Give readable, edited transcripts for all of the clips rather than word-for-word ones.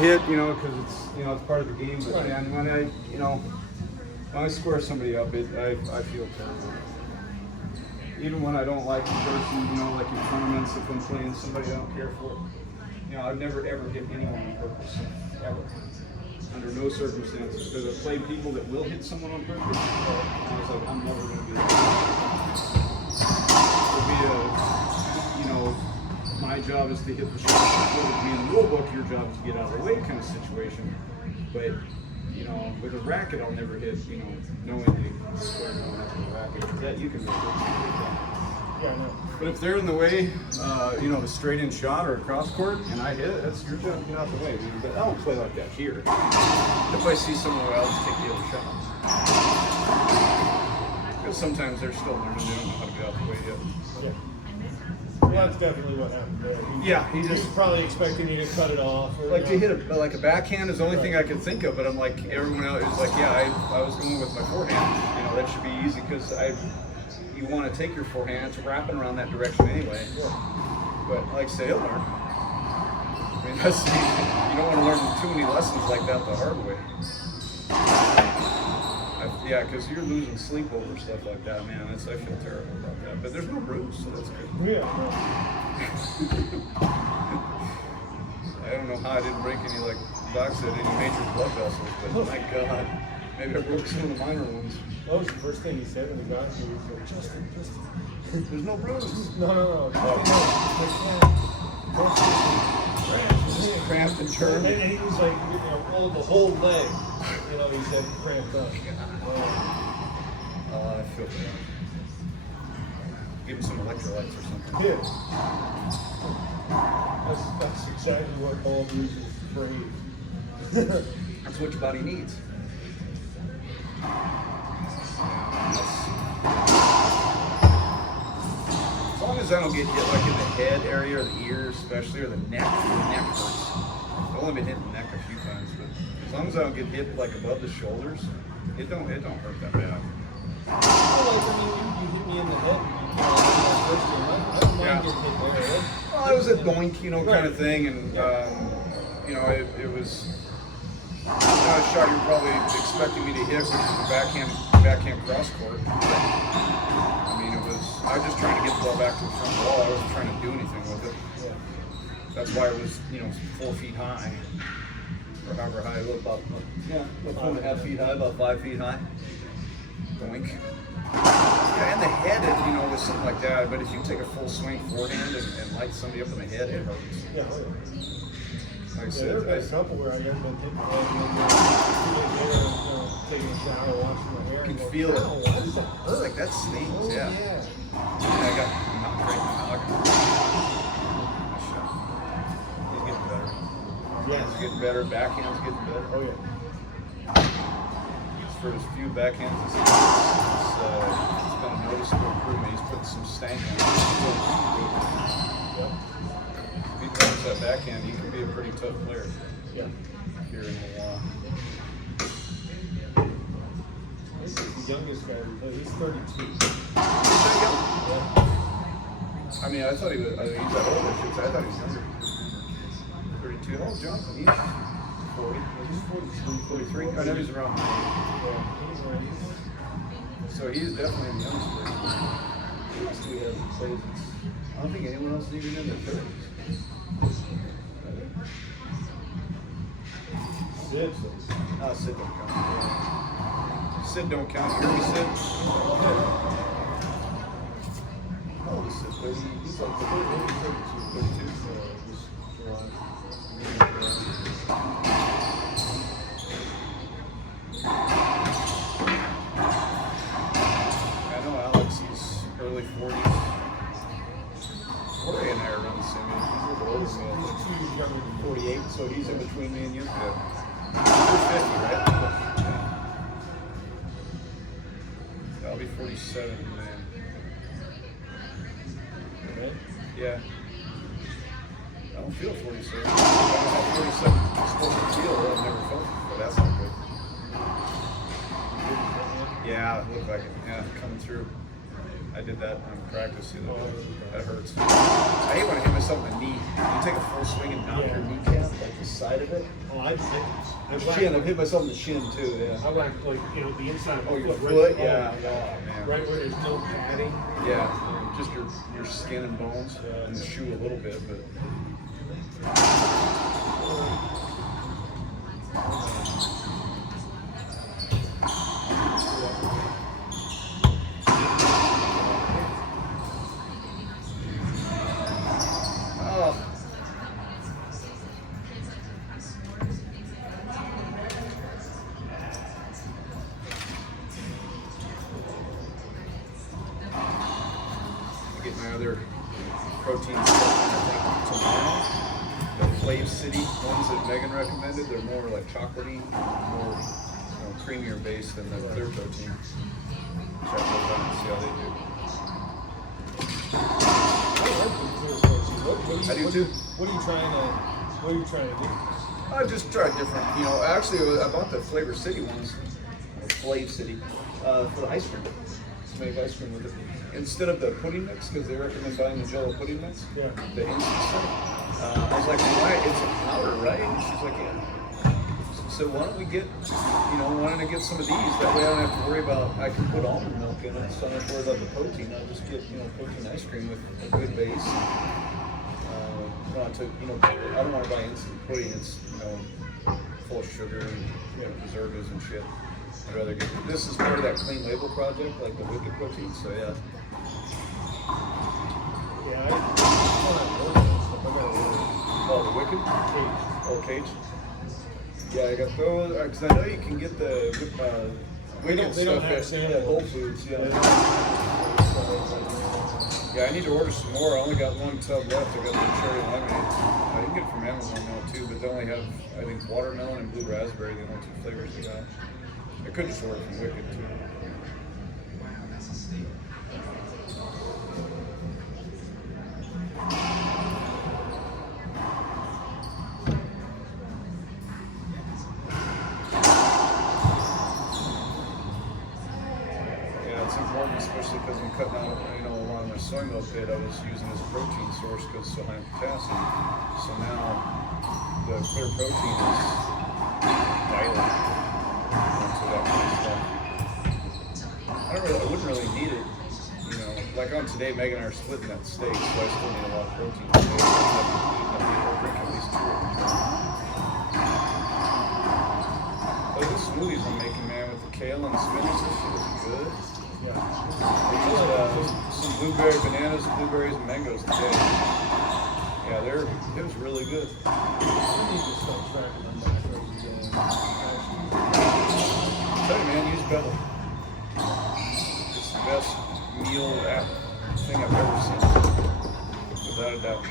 hit, because it's part of the game. But man, when I square somebody up, I feel terrible. Even when I don't like the person, like in tournaments, if I'm playing somebody I don't care for, I've never ever hit anyone on purpose, ever, under no circumstances. Because I've played people that will hit someone on purpose, and I was like, I'm never going to do that. It'll be my job is to hit the shot. It would be in the rule book, your job is to get out of the way kind of situation. But with a racket, I'll never hit, knowing the square going after the racket. That you can make it. Yeah, I know. But if they're in the way, the straight in shot or a cross court, and I hit it, that's your job to get out the way. But I don't play like that here. If I see someone, I'll just take the other shot. Because sometimes they're still learning, they don't know how to get out the way yet. Yeah. Well, that's definitely what happened there. He just probably expecting you to cut it off. Or, to hit a backhand is the only thing I could think of. But I'm like, everyone else is like, I was going with my forehand. That should be easy because you want to take your forehand. It's wrapping around that direction anyway. Yeah. But like I say, he'll learn. I mean, you don't want to learn too many lessons like that the hard way. Because you're losing sleep over stuff like that, man. I feel terrible about that. But there's no bruise, so that's good. Yeah. I don't know how I didn't break any, like Doc said, any major blood vessels, but my God, maybe I broke some of the minor ones. That was the first thing he said when he got here. He was like, Justin. There's no bruise. No. Cramped and turned. And he was like, the whole leg. He said cramped up. I feel bad. Give him some electrolytes or something. Yeah. That's exactly what ball bruises crave. That's what your body needs. As long as I don't get hit like in the head area or the ear especially, or the neck hurts. I've only been hit in the neck a few times, but as long as I don't get hit like above the shoulders, it don't hurt that bad. You hit me in the head. I don't mind getting hit there. Well, it was a doink, kind of thing, and it was not a shot you're probably expecting me to hit, which is the backhand cross court. I mean, I was just trying to get the ball back to the front wall. I wasn't trying to do anything with it. Yeah. That's why it was, 4 feet high, or however high it was, about 4.5 feet high, about 5 feet high. Doink. Yeah, and the head, with something like that. But if you take a full swing forehand and light somebody up in the head, it hurts. Yeah. Like I said, there were a couple where I never been hit in the head, and then taking a shower, washing my hair. You can feel it. Why does that hurt? It's like that stings. Oh, yeah. I got knocked right in the noggin. He's getting better. Yeah, He's getting better. Backhand's getting better. Oh yeah. For his few backhands, it's been a noticeable improvement. He's put some stank on it. Yep. If he throws that backhand, he can be a pretty tough player. Yeah. Here in Milwaukee. This is the youngest guy we played. He's 32. Yeah. I mean, I thought he's that old. I thought he was younger. 32. How old is Jonathan? He's 40. He's 43. I know he's around. So he's definitely in the youngest group. Who else do we have that plays? I don't think anyone else is even in their 30s. Sid. Sid don't count. Sid don't count. You heard me, Sid? How old is Sid? He's like 32. Early 40s. Jorge and I are around the same age. He's a little older than me. He's 2 years younger than 48, so he's in between me and you. You're 50, right? I'll be 47 in May. right? Yeah. I don't feel 47. I don't have 47. I'm supposed to feel it. I've never felt it, but that's not good. Yeah, it looked like it. Yeah, coming through. I did that on practice the other day. That hurts. I hate when I hit myself in the knee. You take a full swing and knock your kneecap, like the side of it. Oh, I've Shin. I've hit myself in the shin too. Yeah. I like the inside of Oh, your foot. foot? Right, Yeah. oh, Man. right where there's no padding. Yeah. Just your skin and bones, and the shoe a little bit, but. Get my other protein stuff, I think, tomorrow. The Flav City ones that Megan recommended, they're more like chocolatey, more creamier based than the clear protein. Check those out and see how they do. I do too. What are you trying to do? I just tried different, actually I bought the Flavor City ones, or Flav City, for the ice cream. To make ice cream with it. Instead of the pudding mix, because they recommend buying the Jello pudding mix, Yeah. the instant stuff. I was like, why? It's a powder, right? And she's like, yeah. So why don't we get, why don't I get some of these? That way I don't have to worry about, I can put almond milk in it, so I don't have to worry about the protein. I'll just get, protein ice cream with a good base. Not to, I don't want to buy instant pudding. It's, full of sugar and, preservatives and shit. I'd rather get, this is part of that clean label project, like the Wicked protein, so yeah. Yeah, I got Oh, the Wicked? Cage. Oh, Cage? Yeah, I got those, because I know you can get the Wicked they don't stuff have at samples. Whole Foods, yeah. Yeah, I need to order some more. I only got one tub left. I got the cherry lemonade. You can get it from Amazon now too, but they only have, I think, watermelon and blue raspberry, the only two flavors they got. I could just order from Wicked too. Yeah, it's important, especially because I'm cutting out, along my soy milk that I was using as a protein source because it's so high in potassium. So now the clear protein is vital to that kind of stuff. I wouldn't really need it, like on today, Megan and I are splitting that steak, so I still need a lot of protein today. I'll drink at least 2 of them. Oh, the smoothies I'm making, man, with the kale and the spinach, this shit is good. Yeah. I used some blueberry bananas, blueberries, and mangoes today. Yeah, it was really good. I need to start tracking on macros again. Tell you, man, use Bevel. It's the best meal app thing I've ever seen, without a doubt.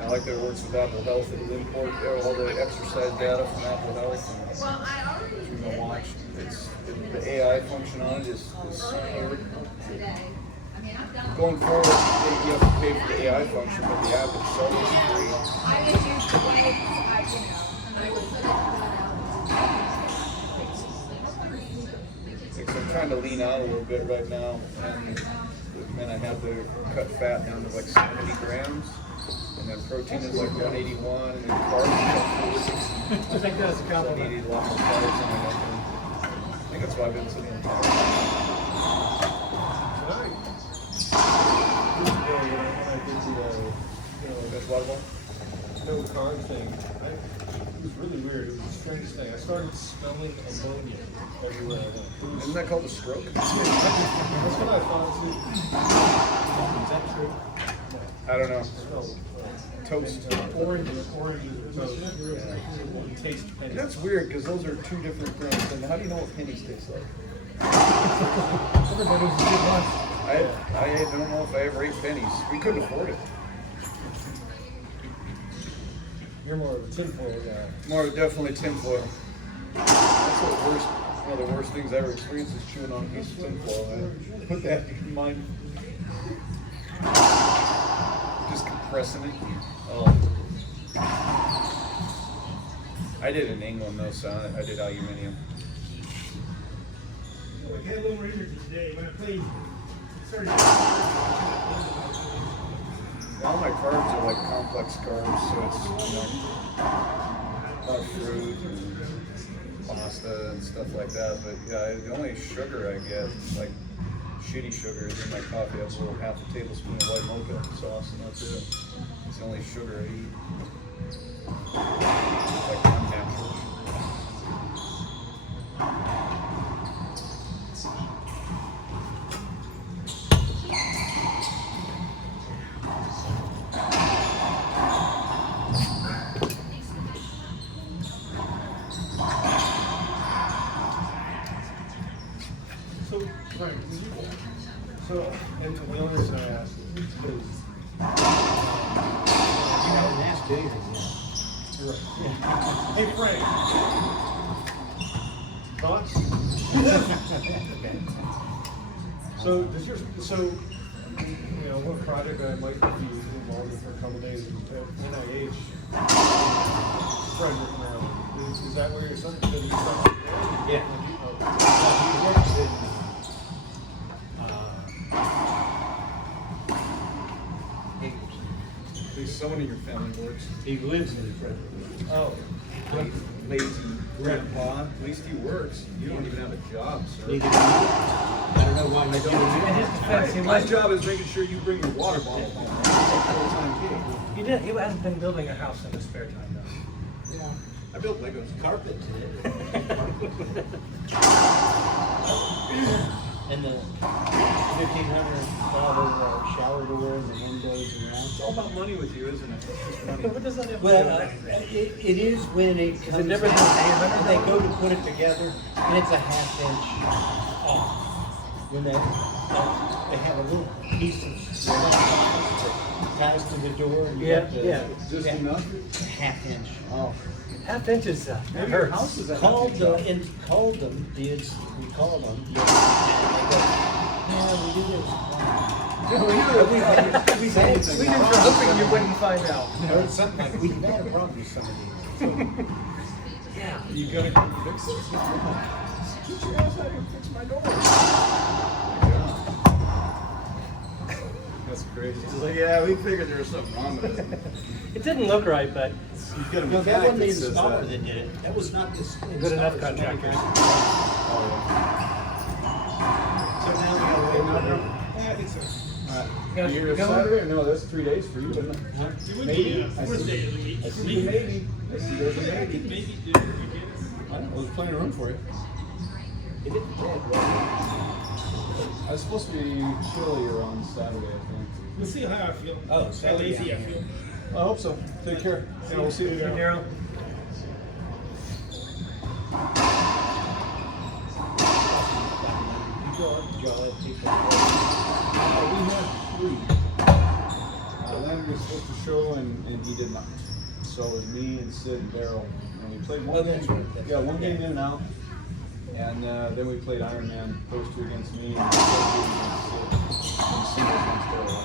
I like that it works with Apple Health. It'll import all the exercise data from Apple Health and from the watch. The AI function on it is superb. Going forward, you have to pay for the AI function, but the app itself is free. I'm trying to lean out a little bit right now, and I have to cut fat down to like 70 grams, and then protein is like 181, and then carbs are like 460. I think that's a I compliment. need a lot more carbs than I have to. I think that's why I've been sitting on top. That's water ball? No card thing. It was really weird. It was the strangest thing. I started smelling ammonia everywhere I went. Isn't that called a stroke? That's what I thought too. Is that true? I don't know. No. Toast. Orange toast. It tastes penny. That's weird because those are two different things. And how do you know what pennies taste like? Everybody's a good lunch. I don't know if I ever ate pennies. We couldn't afford it. You're more of a tinfoil guy. More definitely tinfoil. That's one of the worst things I ever experienced is chewing on a piece of tinfoil. I put that in mind. Just compressing it. Oh. I did in England though, so I did aluminium. had a little more energy today. When I played, started. All my carbs are like complex carbs, so it's a lot of fruit and pasta and stuff like that. But yeah, the only sugar I get, like shitty sugar, is in my coffee. I have a little half a tablespoon of white mocha sauce, and that's it. It's the only sugar I eat. Like unnatural. So, and the only reason I asked is because You haven't asked anything yet. you're right. Hey Frank, thoughts? Okay. So does your one project that I might be involved with for a couple days is NIH Frederick, Maryland. Is that where your son? Does he start there? Yeah. He works in At least someone in your family works. He lives in Frederick. oh. Lazy grandpa. At least he works. You don't even have a job, sir. Neither do you. I don't know why you do In his defense, he My was. job is making sure you bring your water bottle home. That's a full-time gig. He hasn't been building a house in his spare time though. Yeah. I built Legos. carpet today. And the $1,500 shower door and the windows and It's all about money with you, isn't it? It's just money. What does that have to do well, with anything? it is when it comes different out, than and they go to put it together, and it's a ½ inch off. When they have a little piece of slab that ties to the door, and you have to, Just enough? ½ inch. Oh. ½ inch is that Maybe your hurts. house is a Called half the, inch and called them, we called them, and they go, yeah, we do this. We did for hoping you wouldn't find out. Or something like, we've had a problem with some of these. Yeah. You gonna come fix it? Get your ass out here and fix my door. That's crazy. It's like, yeah, we figured there was something wrong with it. It didn't look right, but You've got a No, that mechanic wasn't the that says installer that. that did it. That was not this. good enough contractors. Oh, So now we gotta yeah. wait for them. Yeah, I think so. Alright. Gosh, You're you going? Saturday? No, that's 3 days for you, isn't it? Huh? Maybe. I First see- day of the week. I see the maybe. I see there's a maybe. I don't know, there's plenty of room for you. It didn't dead well. I was supposed to be chillier on Saturday, I think. We'll see how I feel. Oh, How so lazy I yeah. feel. I hope so. Take care. Yeah, we'll see you again. Daryl. We had 3. Landry was supposed to show, and he did not. So it was me and Sid and Daryl. And we played one Oh, game. that's right, that's Yeah, right. one game in and out. And then we played Iron Man, those 2 against me, and those 2 against Sid. And singles against Daryl.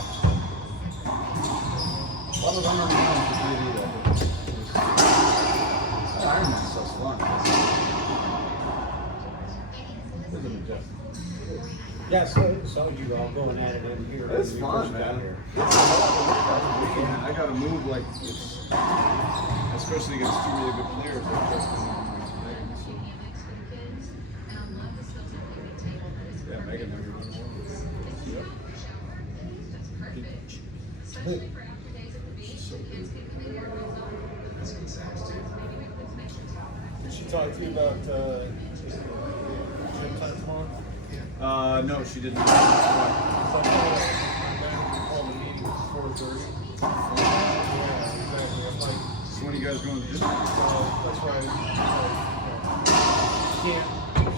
A lot of Iron Man for TV that day. Iron Man stuff's fun. Isn't it, Jeff? Yeah, so you all going at it in here. It's when we fun, first got man. here. I gotta move like it's, especially against 2 really good players like Justin and Megan. So. Yeah, Megan never won. Yep. She's so good. Did she talk to you about gym time tomorrow? No, she didn't. So I called the meeting at 4:30. Yeah, exactly. I'm like, So when are you guys going to the gym? that's why I can't like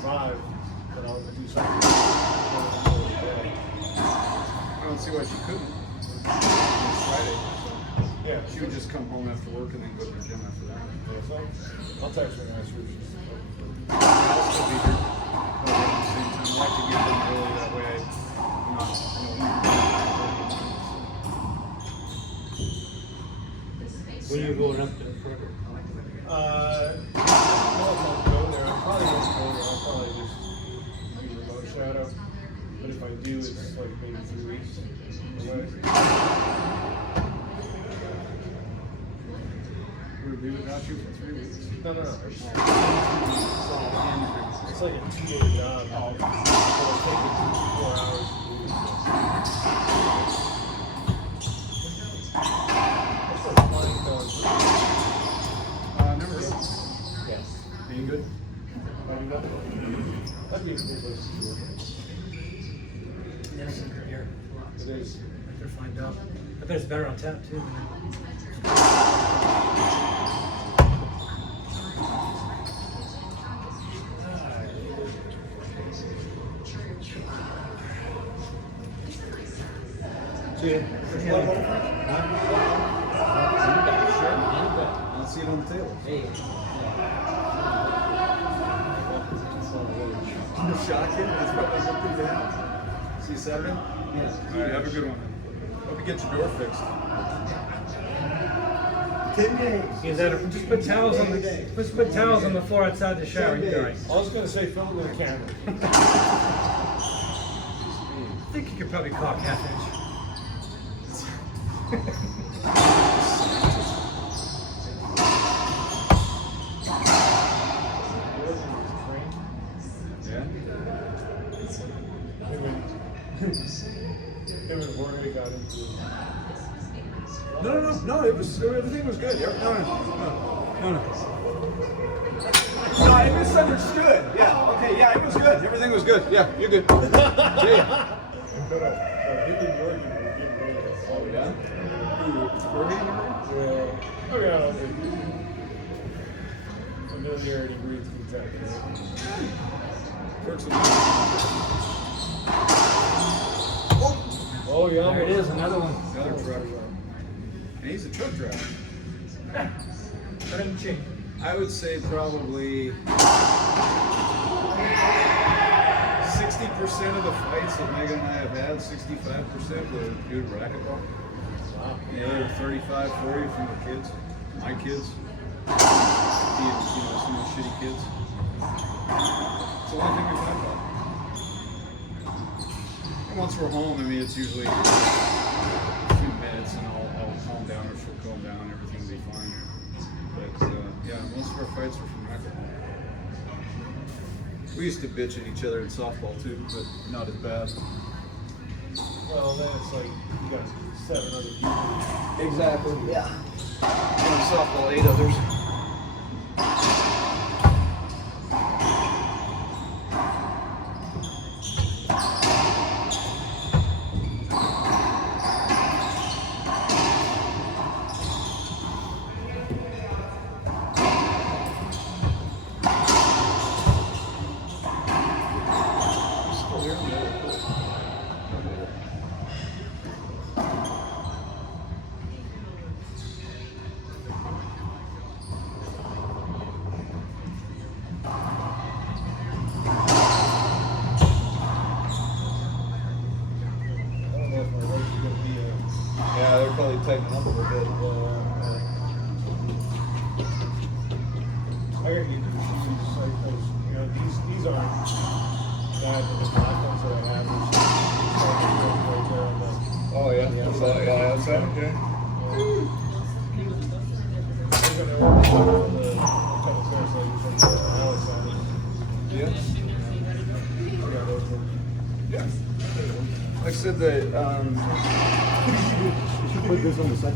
4:45, but I'll do something. I don't see why she couldn't. It's Friday. Yeah, She would just come home after work and then go to the gym after that. so I'll text her and ask her if she's. I'll still be here. But at the same time, I like to get them early that way. I'm not, When are you going up to Frederick? Well, if I'll go there, I'm Probably won't go there. I'll probably just do remote shadow. But if I do, it's like maybe 3 weeks away. We'll be without you for 3 weeks. No. It's It's like a 2-day job. It'll take me 4 hours to do it. What's the flying going? never good. Yes. Being good? That'd be a cool place to work. Yes, here. It is. I better find out. I bet it's better on tap too. See you. Yeah. I'll see it on the table. Hey. Shocking. That's probably a good thing to have. See you Saturday? Yes. All right, have a good one. Hope you get your door fixed. 10 days. Is that just put towels on the floor outside the shower. You're all right. I was going to say fill it with a camera. I think you could probably caulk half inch. Yeah? Him and Jorge got into it. No, everything was good. No. No, I misunderstood. Yeah, okay, yeah, it was good. Everything was good. Yeah, you're good. Yeah. But him and Yorgen were getting ready to fall Yeah? Yeah. Oh yeah. Familiarity breeds contempt. Works with Oh yeah. There it is, another one. another truck. And he's a truck driver. I would say probably 60% of the fights that Megan and I have had, 65% were due to racquetball. Wow. The other 35, 40 from the kids, my kids, some of the shitty kids. It's the only thing we fight about. And once we're home, I mean, it's usually a few minutes and I'll calm down or she'll calm down, everything will be fine. But yeah, most of our fights are from racquetball. We used to bitch at each other in softball too, but not as bad. Well, then it's like you got 7 other people. Exactly. Yeah. In softball, 8 others. Yeah, they're probably tightening up a little bit. I gotta get these shoes, like, 'cause, these aren't bad, but the black ones that I have is right there on the. Oh yeah, that's that. Yeah, that's that. Okay. We're gonna order some of the couple pairs I use from the Alice on it. Yeah. Yeah, those are. Yeah. Like I said, that Put this on the side.